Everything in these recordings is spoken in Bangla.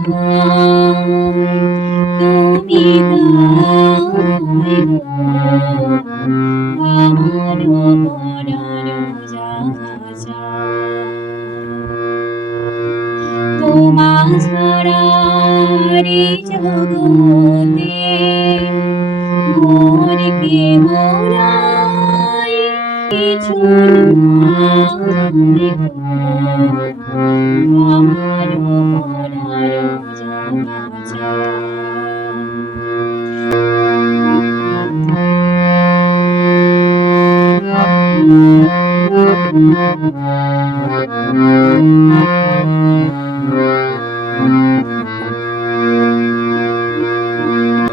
তুমি আমার তোমার সরারি জগতে মোর কে মোরাই কিছু আমার মোরার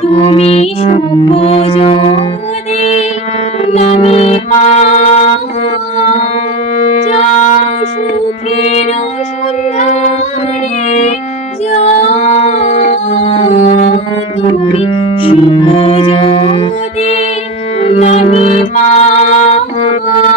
তুমি সুখ নামি পাও যাও সুখের সন্ধানে। সুখ যদি নামি পাও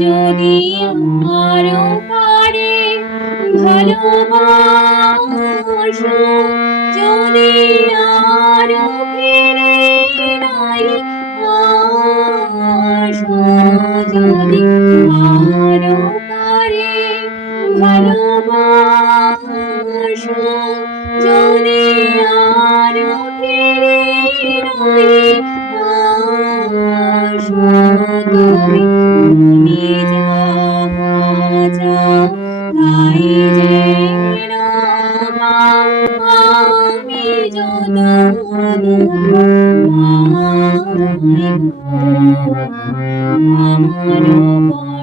যদি আরও পারে ভালোবাসো যদি আরও ফিরে নাই আসো যদি আরও পারে ভালোবাসো যদি আরও ফিরে নাই আসো Thank you.